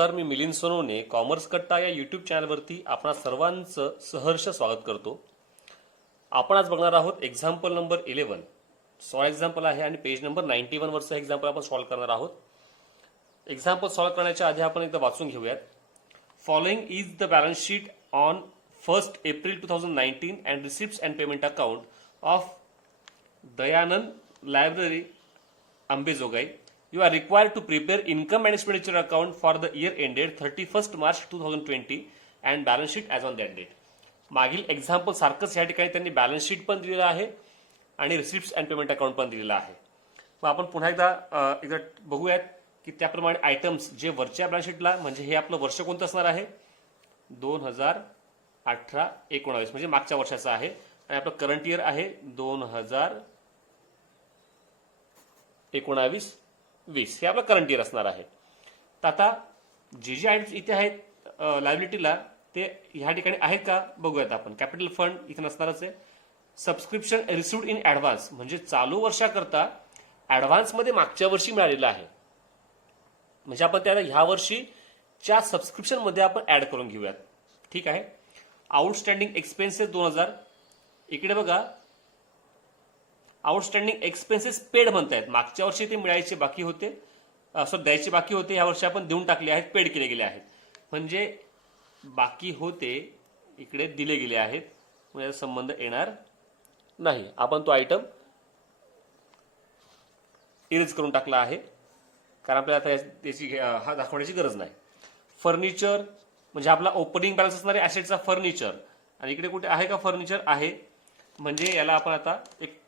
नमस्कार, मी मिलिंद सोनवणे कॉमर्स कट्टा या यूट्यूब चॅनलवरती आपणा सर्वांचं सहर्ष स्वागत करतो. आपण आज बघणार आहोत एक्झाम्पल नंबर 11. 16 एक्झाम्पल आहे आणि पेज नंबर 91 वरचं एक्झाम्पल आपण सॉल्व्ह करणार आहोत. एक्झाम्पल सॉल्व्ह करण्याच्या आधी आपण एकदा वाचून घेऊयात. Following is the balance sheet on 1 April 2019 and receipts and payment account of Dayanand library Ambejogai. You are required to prepare income and expenditure account for the year ended 31st March 2020 and balance sheet as on that date. मागील example सारखंच या ठिकाणी त्यांनी balance sheet पण दिलेलं आहे आणि receipts and payment account पण दिलेलं आहे. मग आपण पुन्हा एकदा बघूयात की त्याप्रमाणे आयटम्स जे वरच्या बॅलन्स शीटला, म्हणजे हे आपलं वर्ष कोणतं असणार आहे, 2018-19 म्हणजे मागच्या वर्षाचं आहे, आणि आपलं करंट इयर आहे 2019-20 हे आपलं करंट इयर असणार आहे. तर आता जे आयटम्स इथे आहेत लायबिलिटीला ते ह्या ठिकाणी आहेत का बघूयात आपण. कॅपिटल फंड इथे नसणारच आहे. सबस्क्रिप्शन रिसिव्ड इन ऍडव्हान्स म्हणजे चालू वर्षाकरता ऍडव्हान्समध्ये मागच्या वर्षी मिळालेलं आहे, म्हणजे आपण त्याला ह्या वर्षीच्या सबस्क्रिप्शन मध्ये आपण ऍड करून घेऊयात. ठीक आहे. Outstanding expenses 2000. इकडे बघा, आउटस्टँडिंग एक्सपेन्सेस पेड म्हणतायत. मागच्या वर्षी ते मिळायचे बाकी होते, द्यायचे बाकी होते, ह्या वर्षी आपण देऊन टाकले आहेत, पेड केले गेले आहेत. म्हणजे बाकी होते इकडे दिले गेले आहेत, म्हणजे संबंध येणार नाही. आपण तो आयटम इरेज करून टाकला आहे, कारण आपल्याला त्याची हा दाखवण्याची गरज नाही. फर्निचर म्हणजे आपला ओपनिंग बॅलन्स असणारे ॲसेटचा फर्निचर, आणि इकडे कुठे आहे का फर्निचर आहे, म्हणजे याला आपण आता एक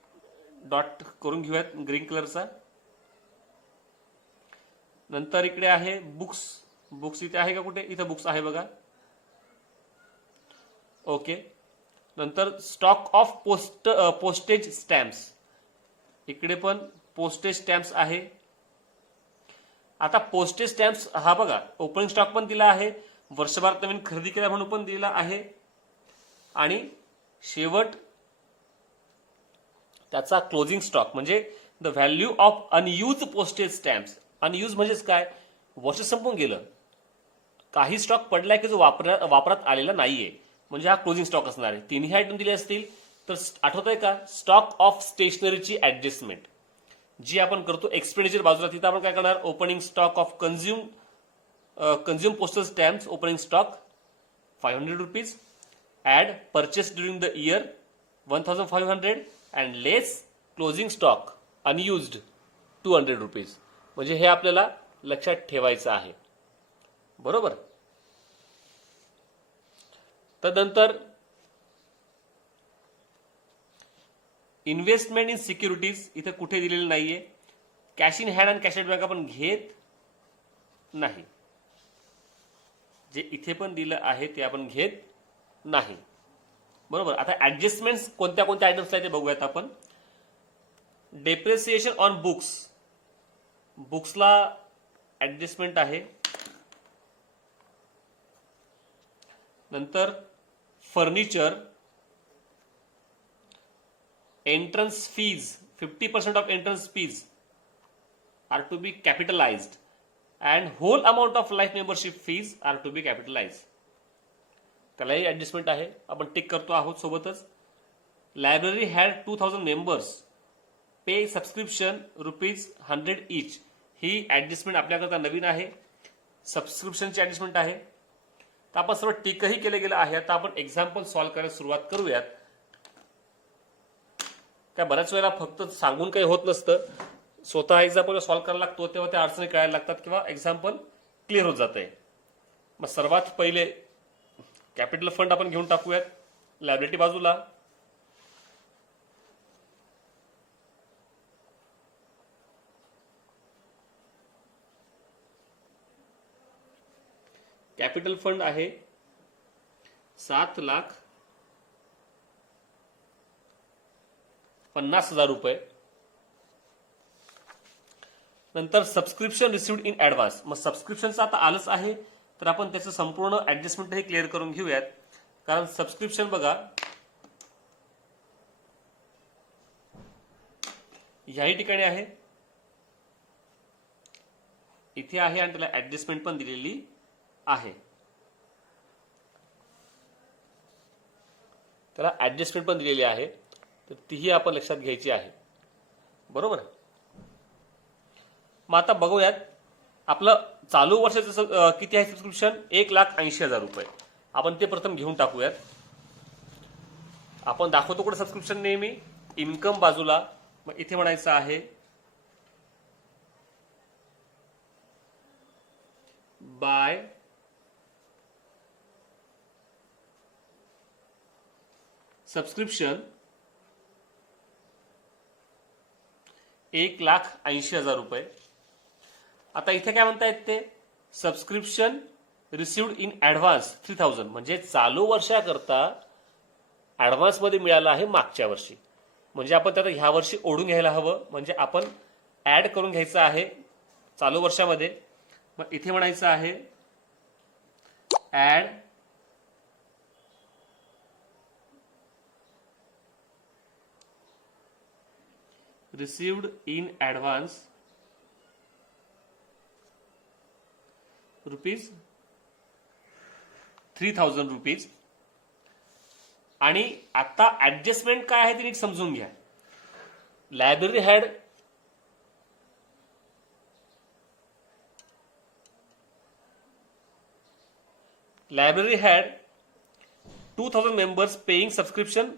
डॉट करून घेऊयात ग्रीन कलरचा. नंतर इकडे आहे बुक्स इथे आहे का कुठे, इथे बुक्स आहे बघा. ओके. नंतर स्टॉक ऑफ पोस्टेज स्टॅम्प्स, इकडे पण पोस्टेज स्टॅम्प्स आहे. आता पोस्टेज स्टॅम्प्स हा बघा ओपनिंग स्टॉक पण दिला आहे, वर्षभरात नवीन खरेदी केल्या म्हणून पण दिला आहे, आणि शेवट त्याचा क्लोजिंग स्टॉक म्हणजे the value of unused postage stamps. Unused म्हणजेच काय, वर्ष संपून गेलं, काही स्टॉक पडलाय की जो वापरात आलेला नाहीये, म्हणजे हा क्लोजिंग स्टॉक असणार आहे. तिन्ही आयटम दिले असतील तर आठवत आहे का, स्टॉक ऑफ स्टेशनरीची ऍडजस्टमेंट जी आपण करतो एक्सपेंडिचर बाजूला, तिथं आपण काय करणार, opening stock of consume postal stamps opening stock 500 rupees, add purchase during the year 1500 and less closing stock unused 200 rupees. म्हणजे हे आपल्याला लक्षात ठेवायचं आहे, बरोबर. तदनंतर इन्व्हेस्टमेंट इन सिक्युरिटीज इथे कुठे दिलेलं नाहीये. Cash in hand and cash at bank आपण घेत नाही, जे इथे पण दिलं आहे ते आपण घेत नाही, बरोबर. आता ऍडजस्टमेंट कोणत्या कोणत्या आयटम्सला ते बघूयात आपण. डेप्रिसिएशन ऑन बुक्सला ऍडजस्टमेंट आहे. नंतर furniture, entrance fees 50% of entrance fees are to be capitalized and whole amount of life membership fees are to be capitalized. त्यालाही ऍडजस्टमेंट आहे, आपण टिक करतो आहोत. सोबतच library had 2000 members pay subscription ₹100 each. ही adjustment आपल्याकरता नवीन आहे, सबस्क्रिप्शनची ऍडजस्टमेंट आहे. तर आपण सर्व टिकही केलं गेलं आहे. आता आपण एक्झाम्पल सॉल्व्ह करायला सुरुवात करूयात. काय बऱ्याच वेळेला फक्त सांगून काही होत नसतं, स्वतः एक्झाम्पल सॉल्व्ह करायला लागतो, तेव्हा त्या अडचणी कळायला लागतात किंवा एक्झाम्पल क्लिअर होत जाते. मग सर्वात पहिले कॅपिटल फंड आपण घेऊन टाकूयात लायबिलिटी बाजूला. कॅपिटल फंड आहे 7,50,000 रुपये. नंतर सबस्क्रिप्शन रिसिव्ड इन ऍडव्हान्स. मग सबस्क्रिप्शनचं आता आलंच आहे, तर आपण त्याचं संपूर्ण ऍडजस्टमेंट क्लिअर करून घेऊयात. कारण सबस्क्रिप्शन बघा याही ठिकाणी आहे, इथे आहे आणि त्याला ऍडजस्टमेंट पण दिलेली आहे. त्याला ऍडजस्टमेंट पण दिलेली आहे, तर तीही आपण लक्षात घ्यायची आहे. बरोबर. मग आता बघूयात आपलं चालू वर्षाचं किती आहे सबस्क्रिप्शन. 1,80,000 रुपये. आपण ते प्रथम घेऊन टाकूयात. आपण दाखवतो कुठे सबस्क्रिप्शन नेहमी इन्कम बाजूला. मग इथे म्हणायचं आहे बाय सबस्क्रिप्शन 1,80,000 रुपये. आता इथे काय म्हणतायत ते सबस्क्रिप्शन रिसिव्ड इन ऍडव्हान्स 3,000 म्हणजे चालू वर्षाकरता ऍडव्हान्स मध्ये मिळालं आहे मागच्या वर्षी. म्हणजे आपण त्याला ह्या वर्षी ओढून घ्यायला हवं. म्हणजे आपण ऍड करून घ्यायचं आहे चालू वर्षामध्ये. मग इथे म्हणायचं आहे add received in advance rupees 3,000 rupees. आणि आता ऍडजस्टमेंट काय आहे ते नीट समजून घ्या. Library had library had 2,000 members paying subscription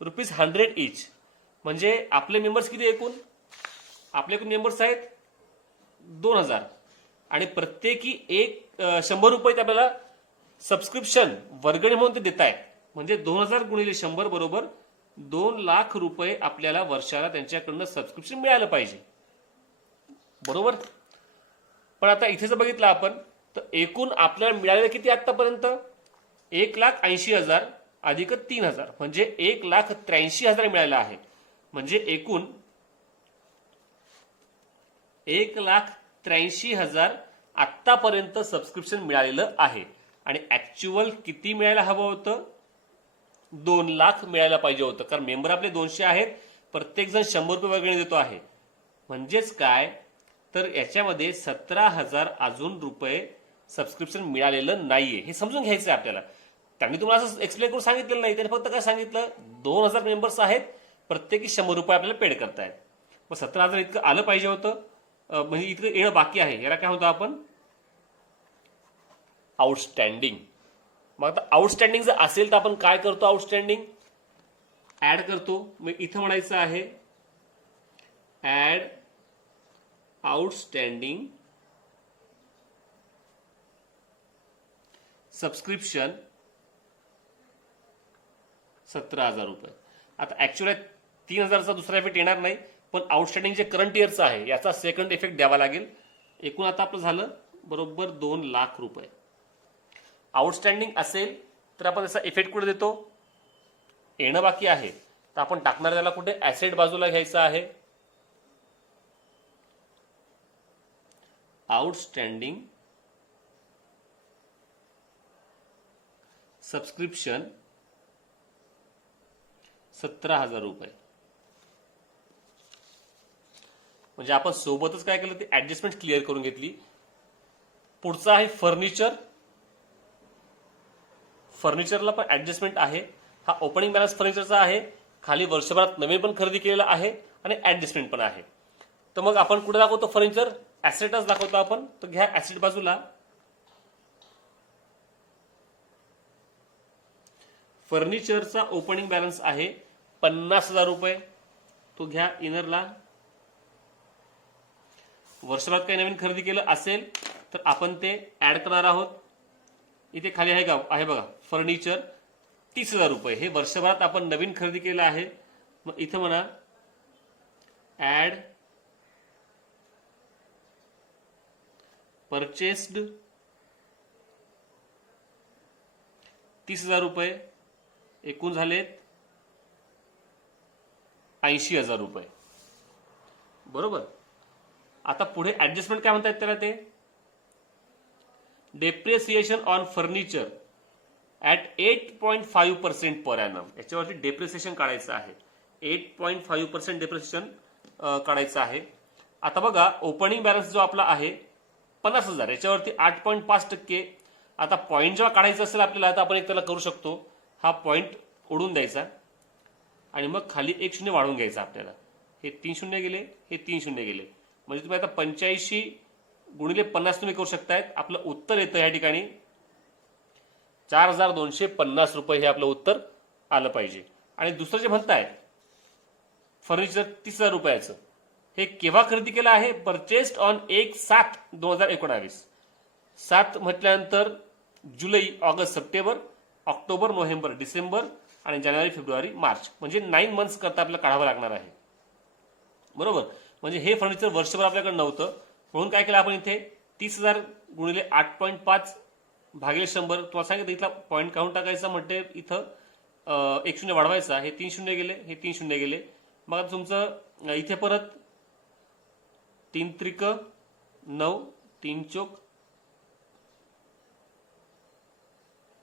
₹100 each. म्हणजे आपले मेंबर्स किती एकूण. आपले एकूण मेंबर्स आहेत 2,000 आणि प्रत्येकी 100 रुपये आपल्याला सबस्क्रिप्शन वर्गणी म्हणून ते देत आहेत. म्हणजे 2,000 गुणिले 100 बरोबर 2,00,000 रुपये आपल्याला वर्षाला त्यांच्याकडनं सबस्क्रिप्शन मिळालं पाहिजे. बरोबर. पण आता इथे जर बघितलं आपण तर एकूण आपल्याला मिळालेलं किती आतापर्यंत 1,80,000 अधिक 3,000 म्हणजे 1,83,000 मिळालं आहे. म्हणजे एकूण 1,83,000 आतापर्यंत सबस्क्रिप्शन मिळालेलं आहे. आणि ऍक्च्युअल किती मिळायला हवं होतं 2,00,000 मिळायला पाहिजे होतं. कारण मेंबर आपले 200 आहेत. प्रत्येक जण 100 रुपये वर्गणी देतो आहे. म्हणजेच काय तर याच्यामध्ये 17,000 अजून रुपये सबस्क्रिप्शन मिळालेलं नाहीये. हे समजून घ्यायचं आहे आपल्याला. त्यांनी तुम्हाला असं एक्सप्लेन करून सांगितलेलं नाही. त्यांनी फक्त काय सांगितलं 2,000 मेंबर्स आहेत प्रत्येकी 100 रुपये आपल्याला पेड करतायत. मग 17,000 इतकं आलं पाहिजे होतं. म्हणजे इतकं येणं बाकी आहे. याला काय होतं आपण आउटस्टँडिंग. मग आता आउटस्टँडिंग जर असेल तर आपण काय करतो आउटस्टँडिंग ऍड करतो. मग इथं म्हणायचं आहे ऍड आउटस्टँडिंग सबस्क्रिप्शन 17,000 रुपये. आता ऍक्च्युअली 3,000चा दुसरा इफेक्ट येणार नाही. पण आउटस्टँडिंग जे करंट इयरचं आहे याचा सेकंड इफेक्ट द्यावा लागेल. एकूण आता आपलं झालं बरोबर 2,00,000 रुपये. आउटस्टँडिंग असेल तर आपण त्याचा इफेक्ट कुठे देतो येणं बाकी आहे तर आपण टाकणार त्याला कुठे ऍसेट बाजूला घ्यायचं आहे. आउटस्टँडिंग सबस्क्रिप्शन 17,000 रुपये. म्हणजे आपण सोबतच काय केलं ते ऍडजस्टमेंट क्लिअर करून घेतली. पुढचा आहे फर्निचर. फर्निचरला पण ऍडजस्टमेंट आहे. हा ओपनिंग बॅलन्स फर्निचरचा आहे. खाली वर्षभरात नवीन पण खरेदी केलेला आहे आणि ऍडजस्टमेंट पण आहे. तर मग आपण कुठे दाखवतो फर्निचर ऍसेटच दाखवतो आपण. तर घ्या ऍसेट बाजूला. फर्निचरचा ओपनिंग बॅलन्स आहे 50,000 रुपये. तो घ्या इनरला. वर्षभरात काही नवीन खरेदी केलं असेल तर आपण ते ऍड करणार आहोत. इथे खाली आहे का आहे बघा फर्निचर 30,000 रुपये. हे वर्षभरात आपण नवीन खरेदी केलं आहे. मग इथं म्हणा ऍड परचेस्ड 30,000 रुपये. एकूण झालेत 80,000 रुपये. बरोबर. आता पुढे ऍडजस्टमेंट काय म्हणतात त्याला ते depreciation on furniture at 8.5% per annum. याच्यावरती डेप्रिसिएशन काढायचं आहे. 8.5% डेप्रिसिएशन काढायचं आहे. आता बघा ओपनिंग बॅलन्स जो आपला आहे 50,000 याच्यावरती 8.5% आता पॉईंट जेव्हा काढायचा असेल आपल्याला, आता आपण एक त्याला करू शकतो, हा पॉईंट ओढून द्यायचा आणि मग खाली एक शून्य वाढवून घ्यायचा आपल्याला. हे 3 शून्य गेले, हे 3 शून्य गेले, म्हणजे तुम्ही आता 85 गुणिले 50 तुम्ही करू शकतायत. आपलं उत्तर येतं या ठिकाणी 4250 रुपये हे आपलं उत्तर आलं पाहिजे. आणि दुसरं जे म्हणताय फर्निचर 30,000 रुपयाचं, हे केव्हा खरेदी केलं आहे? Purchased on 1/7/2019. 7 म्हटल्यानंतर जुलै, August, September, October, November, December आणि जानेवारी, फेब्रुवारी, मार्च, म्हणजे 9 मंथ्स करता आपल्याला काढावं लागणार आहे. बरोबर, म्हणजे हे फर्निचर वर्षभर आपल्याकडे नव्हतं, म्हणून काय केलं आपण इथे 30,000 गुणिले 8.5 भागिले 100, तुम्हाला सांगितलं इथला पॉईंट काढून टाकायचा, म्हणजे इथं 1 शून्य वाढवायचा. हे 3 शून्य गेले, हे 3 शून्य गेले. मग आता तुमचं इथे परत 3 त्रिक 9, 3 चोक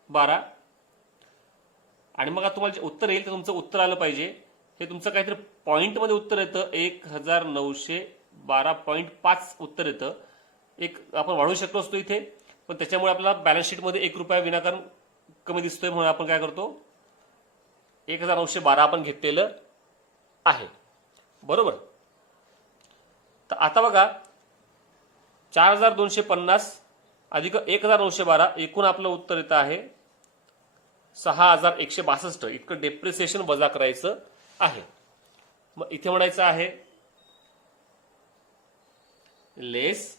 12, आणि मग आता तुम्हाला जे उत्तर येईल ते तुमचं उत्तर आलं पाहिजे. हे तुमचं काहीतरी पॉईंटमध्ये उत्तर येतं, 1912.5 उत्तर येतं. एक आपण वाढवू शकलो असतो इथे, पण त्याच्यामुळे आपल्याला बॅलन्स शीटमध्ये 1 रुपया विनाकारण कमी दिसतोय, म्हणून आपण काय करतो 1912 आपण घेतलेलं आहे. बरोबर, तर आता बघा 4250 अधिक 1912, एकूण आपलं उत्तर येतं आहे 6162. इतकं डेप्रिसिएशन वजा करायचं आहे. मग इथे म्हणायचं आहे लेस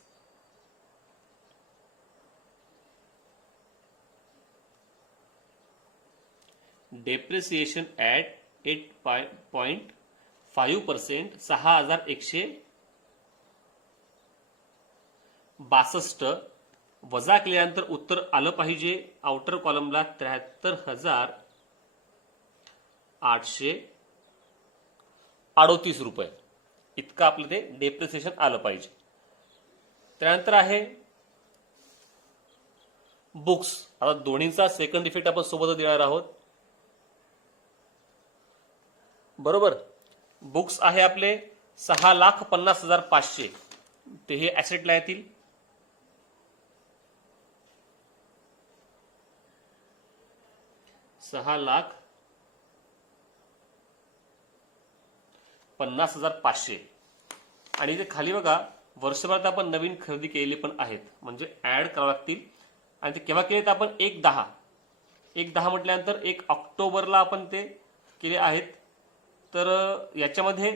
डेप्रिसिएशन ॲट 8.5%, 6162 वजा केल्यानंतर उत्तर आलं पाहिजे आउटर कॉलमला 73,838 रुपये. इतकं आपलं ते डेप्रिसिएशन आलं पाहिजे. त्यानंतर आहे बुक्स. आता दोन्हींचा सेकंड इफेक्ट आपण सोबतच देणार आहोत. बरोबर, बुक्स आहे आपले 6,50,500, ते हे ऍसेटला येतील. $6,50,500. आणि इथे खाली बघा वर्षभरात आपण नवीन खरेदी केलेली पण आहेत, म्हणजे ऍड करावं लागतील. आणि ते केव्हा केलेत आपण? 1/10 म्हटल्यानंतर 1 ऑक्टोबरला आपण ते केले आहेत. तर याच्यामध्ये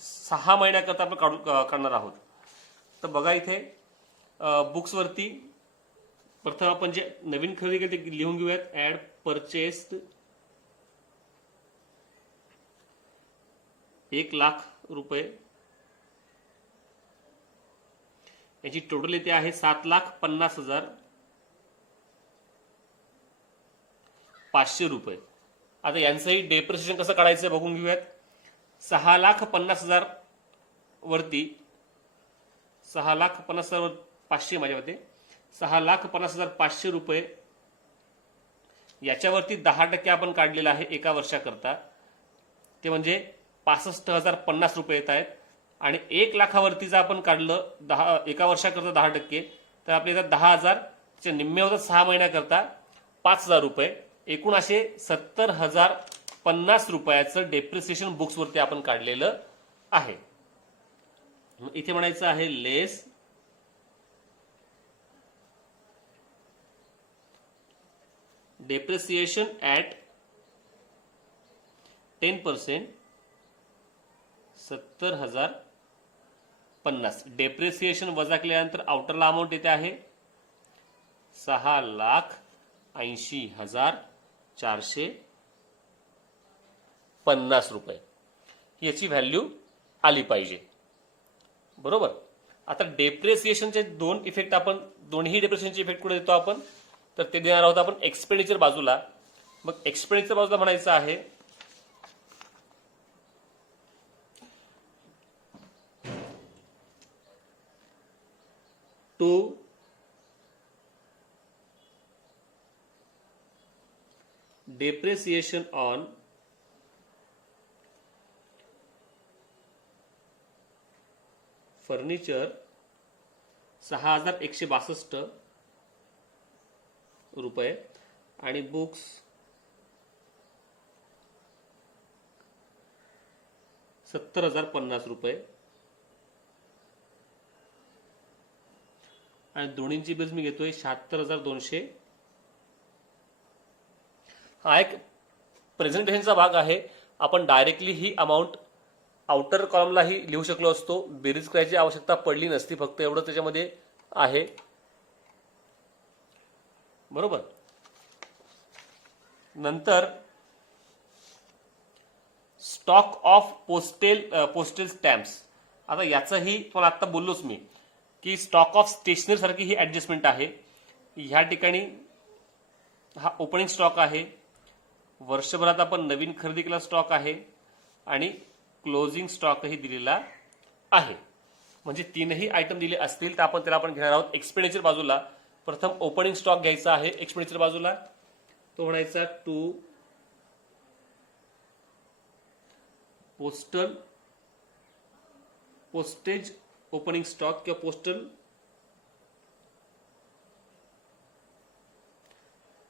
6 महिन्याकरता आपण काढणार आहोत. तर बघा इथे बुक्सवरती प्रथम आपण जे नवीन खरेदी केली ते लिहून घेऊयात. ऍड परचेस्ड 1,00,000 रुपये, याची टोटल येते आहे 7,50,500 रुपये. आता यांचंही डेप्रिसिएशन कसं काढायचं बघून घेऊयात. 6,50,000 वरती 6,50,500 माझ्या मते 6,50,500 रुपये, याच्यावरती 10% आपण काढलेला आहे एका वर्षाकरता, ते म्हणजे 65,050 रुपये येत आहेत. आणि 1,00,000वरती जर आपण काढलं एका वर्षाकरता 10%, तर आपले येतात 10,000, च्या निम्मे होतात 6 महिन्याकरता 5,000 रुपये. एकूण असे 70,050 रुपयाचं डेप्रिसिएशन बुक्सवरती आपण काढलेलं आहे. इथे म्हणायचं आहे लेस डेप्रिसिएशन ॲट 10%, 70,050. डेप्रिसिएशन वजा केल्यानंतर आउटरला अमाऊंट येते आहे 6,80,450 रुपये. याची व्हॅल्यू आली पाहिजे. बरोबर, आता डेप्रिसिएशनचे 2 इफेक्ट आपण दोन्ही डेप्रिसिएशनचे इफेक्ट कुठे देतो आपण, तर ते देणार आहोत आपण एक्सपेंडिचर बाजूला. मग एक्सपेंडिचर बाजूला म्हणायचं आहे टू डेप्रिसिएशन ऑन फर्निचर 6,162 रुपये आणि बुक्स 70,050 रुपये आणि दोन्हींची बेरीज मी घेतोय 76,200. हा एक प्रेझेंटेशनचा भाग आहे. आपण डायरेक्टली ही अमाऊंट आउटर कॉलमलाही लिहू शकलो असतो, बेरीज करायची आवश्यकता पडली नसती, फक्त एवढं त्याच्यामध्ये आहे. बरोबर. नंतर स्टॉक ऑफ पोस्टेल स्टॅम्प्स. आता याचंही तुम्हाला आता बोललोच मी की स्टॉक ऑफ स्टेशनरी सारखी ही ऍडजस्टमेंट आहे. ह्या ठिकाणी हा ओपनिंग स्टॉक आहे, वर्षभरात आपण नवीन खरेदी केलेला स्टॉक आहे आणि क्लोजिंग स्टॉकही दिलेला आहे. म्हणजे तीनही आयटम दिले असतील तर आपण त्याला घेणार आहोत एक्सपेंडिचर बाजूला. प्रथम ओपनिंग स्टॉक घ्यायचा आहे एक्सपेंडिचर बाजूला, तो म्हणायचा टू पोस्टेज ओपनिंग स्टॉक किंवा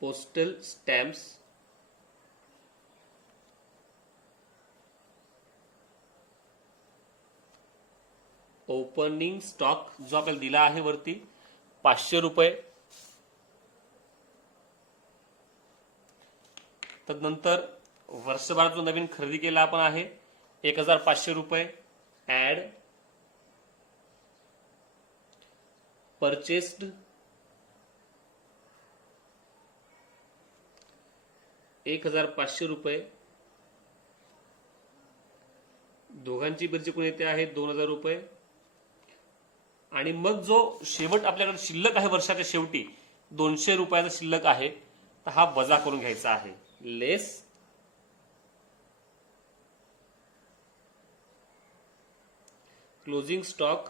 पोस्टल स्टॅम्प्स ओपनिंग स्टॉक जो आपल्याला दिला आहे वरती 500 रुपये. तदनंतर वर्षभरात जो नवीन खरेदी केला आपण आहे 1,500 रुपये. ऍड परचेस्ड 1,500 रुपये. दोघांची बेरीज एकूण येते आहे 2,000 रुपये. आणि मग जो शेवट आपल्याकडे शिल्लक आहे वर्षाच्या शेवटी 200 रुपयाचा शिल्लक आहे, तर हा वजा करून घ्यायचा आहे. लेस क्लोजिंग स्टॉक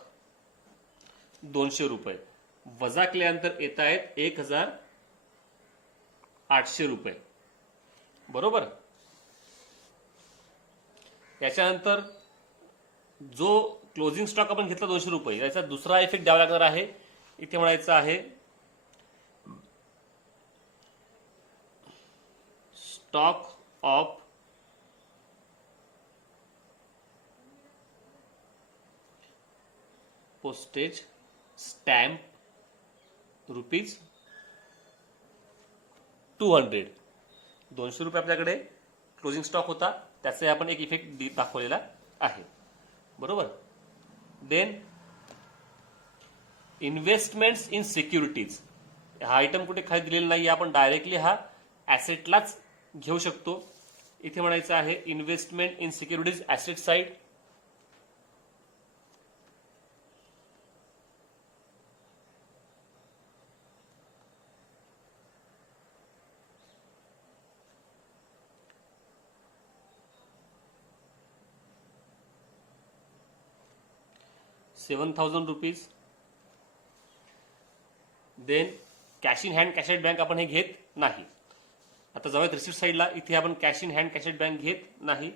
200 रुपये वजा केल्यानंतर येत आहेत 1,800 रुपये. बरोबर. याच्यानंतर जो क्लोजिंग स्टॉक आपण घेतला 200 रुपये, याचा दुसरा इफेक्ट द्यावा लागणार आहे. इथे म्हणायचं आहे stock of postage stamp rupees 200. 200 रुपये आपल्याकडे क्लोजिंग स्टॉक होता, त्याचा आपण एक इफेक्ट दाखवलेला आहे. बरोबर. Then investments in securities. हा आयटम कुठे खाली दिलेला नाही, आपण डायरेक्टली हा ऍसेटलाच घेऊ शकतो. इथे म्हणायचं आहे investment in securities asset side. ₹7,000. Then cash in hand cash at bank आपण हे घेत नाही. आता जाऊयात रिसिप्ट साईडला. इथे आपण cash in hand cash at bank घेत नाही.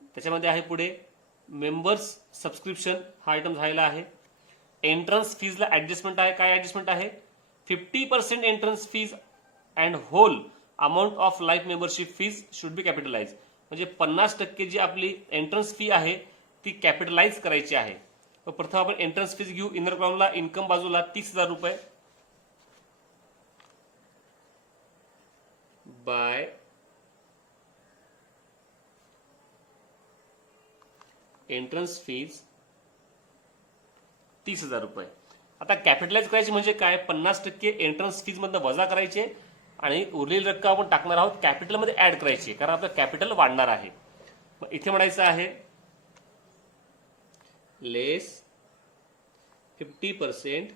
त्याच्यामध्ये आहे पुढे मेंबर्स सबस्क्रिप्शन, हा आयटम झालेला आहे. एंट्रन्स फीजला ऍडजस्टमेंट आहे. काय ऍडजस्टमेंट आहे? 50% entrance fees and whole amount of life membership fees should be capitalise. म्हणजे 50% जी आपली एंट्रन्स फी आहे ती कॅपिटलाइज करायची आहे. प्रथम आपण एंट्रन्स फीज घेऊ. इनर कॉलमला इन्कम बाजूला 30,000 रुपये बाय एंट्रन्स फीज 30,000 रुपये. आता कॅपिटलाइज करायची म्हणजे काय? 50% एंट्रन्स फीज मधनं वजा करायचे आणि उरलेली रक्कम आपण टाकणार आहोत कॅपिटलमध्ये ऍड करायची, कारण आपलं कॅपिटल वाढणार आहे. मग इथे म्हणायचं आहे लेस 50%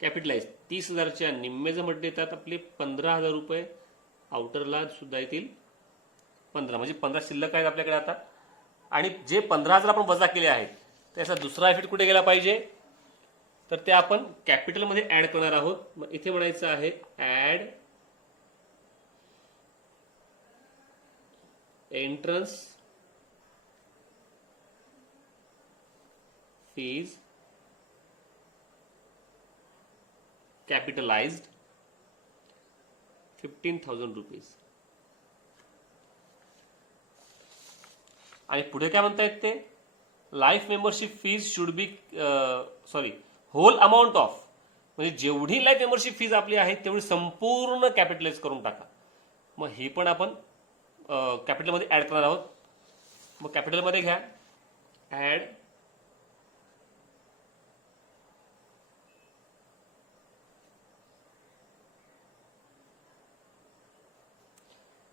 कॅपिटलाइज. 30,000च्या निम्मे म्हटले येतात आपले 15,000 रुपये. आउटरला सुद्धा येतील 15, म्हणजे 15 शिल्लक आहेत आपल्याकडे आता. आणि जे 15,000 आपण वजा केले आहेत त्याचा दुसरा इफेक्ट कुठे गेला पाहिजे? तर ते आपण कॅपिटलमध्ये ऍड करणार आहोत. मग इथे म्हणायचं आहे add entrance fees capitalised 15,000 rupees. आणि पुढे काय म्हणतायत ते, life membership fees should be whole amount of, म्हणजे जेवढी लाईफ मेंबरशिप फीज आपली आहे तेवढी संपूर्ण कॅपिटलाइज करून टाका. मग हे पण आपण कॅपिटलमध्ये ऍड करणार आहोत. मग कॅपिटलमध्ये घ्या, add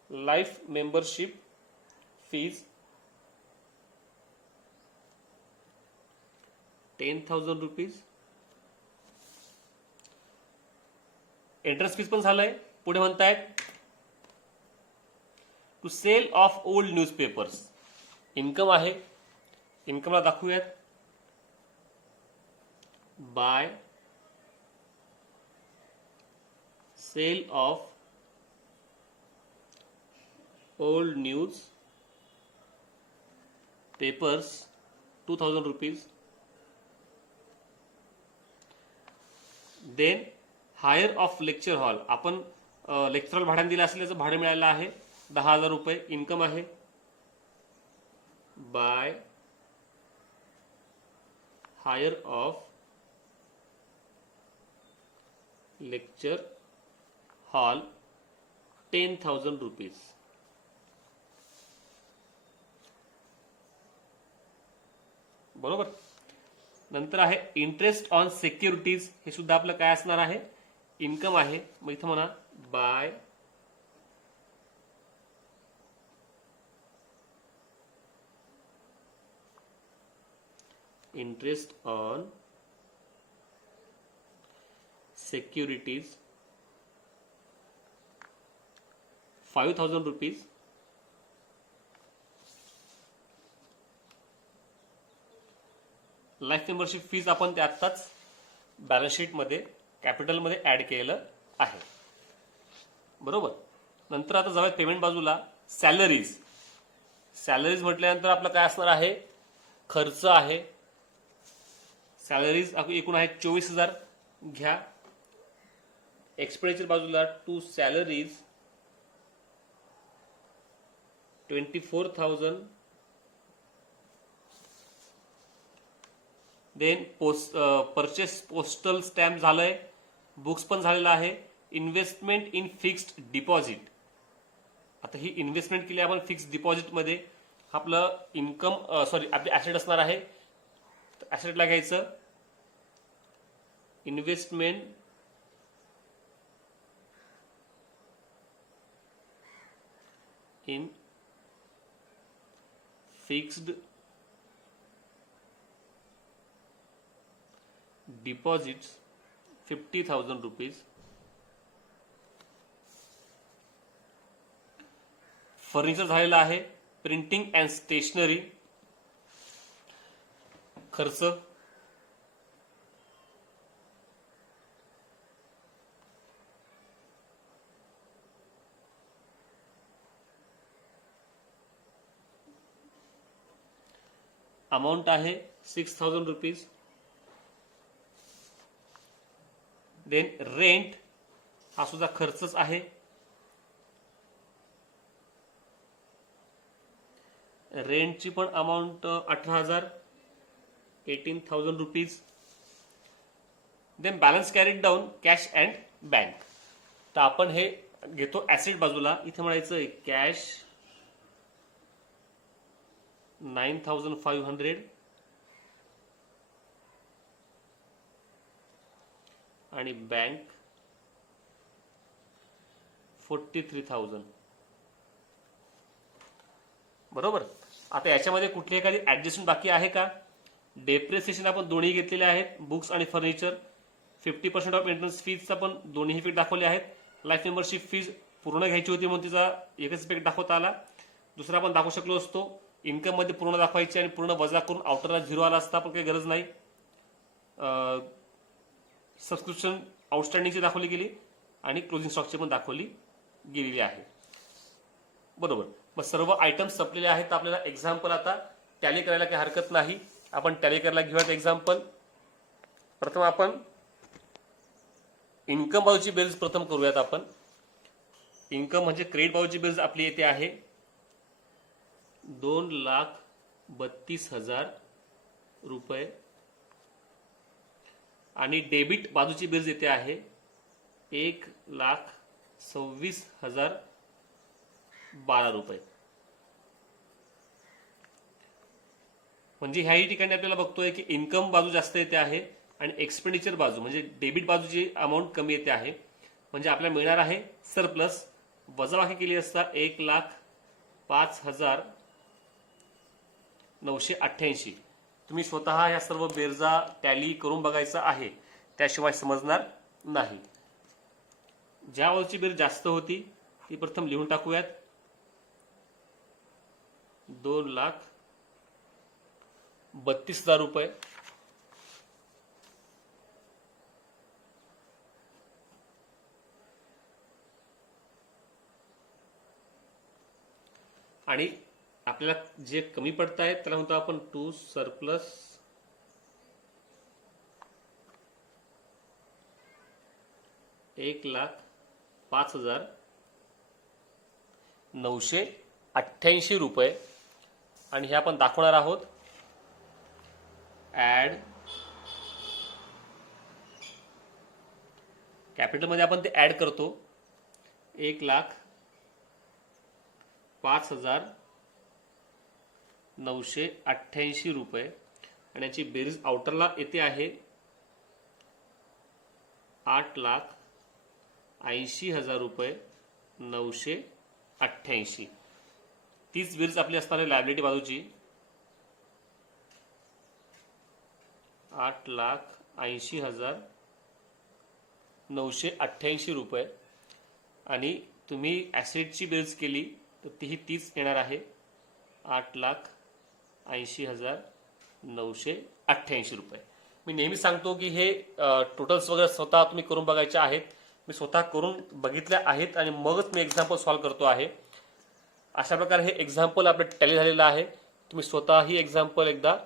life membership fees 10,000 rupees. Entrance fees पण झालंय. पुढे म्हणतायत to sale of old newspapers. Income आहे, इन्कमला दाखवूयात by sale of old news papers 2,000 rupees. Then hire of lecture hall, आपण लेक्चर हॉल भाड्याने दिला असल्याचं भाडे मिळालं आहे 10,000 रुपये. इन्कम आहे by hire of lecture hall 10,000 rupees. बरोबर. नंतर आहे इंटरेस्ट ऑन सिक्युरिटीज. हे सुद्धा आपलं काय असणार आहे, इन्कम आहे. मग इथं म्हणा bye interest on securities 5,000 rupees. Life membership fees आपण ते आत्ताच बॅलन्स शीटमध्ये कॅपिटलमध्ये ऍड केलेलं आहे. बरोबर. नंतर आता जाऊयात पेमेंट बाजूला. सॅलरीज. सॅलरीज म्हटल्यानंतर आपलं काय असणार आहे, खर्च आहे. सॅलरीज एकूण आहे 24,000 घ्या. एक्सपेंडिचर बाजूला to salaries 24,000. Then purchase postal stamp झालंय, बुक्स पण झालेलं आहे. Investment in fixed deposit. आता ही इन्व्हेस्टमेंट केली आपण फिक्स्ड डिपॉझिटमध्ये. आपलं इन्कम आपली ऍसेट असणार आहे. ऍसेटला घ्यायचं investment in fixed deposits 50,000 rupees. Furniture झालेलं आहे. प्रिंटिंग अँड स्टेशनरी खर्च अमाऊंट आहे 6,000 रुपीज. देन रेंट हा सुद्धा खर्चच आहे. रेंटची पण amount 18,000 18,000 rupees. Then balance carried down cash and bank. तर आपण हे घेतो ऍसेट बाजूला. इथे म्हणायचं कॅश 9,500 आणि बँक 43,000. बरोबर. आता याच्यामध्ये कुठली एखादी ऍडजस्टमेंट बाकी आहे का? डेप्रिसिएशन आपण दोन्ही घेतलेले आहेत, बुक्स आणि फर्निचर. 50% ऑफ एंट्रन्स फीजचा पण दोन्ही इफेक्ट दाखवले आहेत. लाईफ मेंबरशिप फीज पूर्ण घ्यायची होती म्हणून तिचा एकच इफेक्ट दाखवता आला. दुसरा आपण दाखवू शकलो असतो इन्कम मध्ये पूर्ण दाखवायची आणि पूर्ण वजा करून आउटरला 0 आला असता, पण काही गरज नाही. सबस्क्रिप्शन आउटस्टँडिंगची दाखवली गेली आणि क्लोजिंग स्टॉकची पण दाखवली गेलेली आहे. बरोबर. मग सर्व आयटम्स संपलेले आहेत. तर आपल्याला एक्झाम्पल आता टॅली करायला काही हरकत नाही. आपण टॅली करायला घेऊयात एक्झाम्पल. प्रथम आपण इन्कम बाजूची बेरीज प्रथम करूयात आपण. इन्कम म्हणजे क्रेडिट बाजूची बेरीज आपली येते आहे 2,32,000 रुपये आणि डेबिट बाजूची बेरीज येते आहे 1,26,012 रुपये. म्हणजे ह्याही ठिकाणी आपल्याला बघतोय की इन्कम बाजू जास्त येते आहे आणि एक्सपेंडिचर बाजू म्हणजे डेबिट बाजूची अमाऊंट कमी येते आहे. म्हणजे आपल्याला मिळणार आहे सरप्लस. वजाबाकी केली असता 1,05,988. तुम्ही स्वतः या सर्व बेरजा टॅली करून बघायचा आहे, त्याशिवाय समजणार नाही. ज्या बाजूची बेरीज जास्त होती ती प्रथम लिहून टाकूयात. 2,32,000 रुपये आणि आपल्याला जे कमी पडत आहेत त्याला म्हणतो आपण टू सरप्लस. $1,05,988 रुपये आणि हे आपण दाखवणार आहोत. ऍड कॅपिटल मध्ये आपण ते ऍड करतो. 1,05,988 रुपये आणि याची बेरीज आउटरला येते आहे 8,80,000 रुपये 988. तीच बेरीज आपली असणार आहे लायबिलिटी बाजूची 8,80,988 रुपये आणि तुम्ही ऍसेटची बेरीज केली तर तीही तीच येणार आहे 8,80,988 रुपये. मी नेहमी सांगतो की हे टोटल्स वगैरे स्वतः तुम्ही करून बघायचे आहेत. मी स्वतः करून बघितल्या आहेत आणि मगच मी एक्झाम्पल सॉल्व्ह करतो आहे. अशा प्रकारे हे एक्झाम्पल आपलं टॅली झालेलं आहे. तुम्ही स्वतः ही एक्झाम्पल एकदा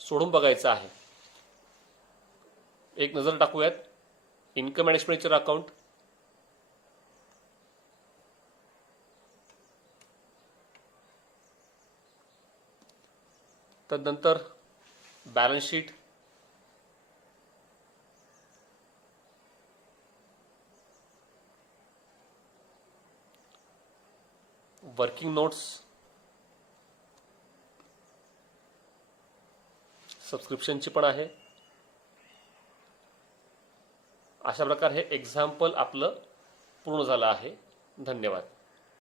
सोडून बघायचं आहे. एक नजर टाकूयात. Income and expenditure account. तदनंतर बॅलन्स शीट. Working notes. सबस्क्रिप्शनची पण आहे. अशा प्रकारे हे एक्झाम्पल आपलं पूर्ण झालं आहे. धन्यवाद.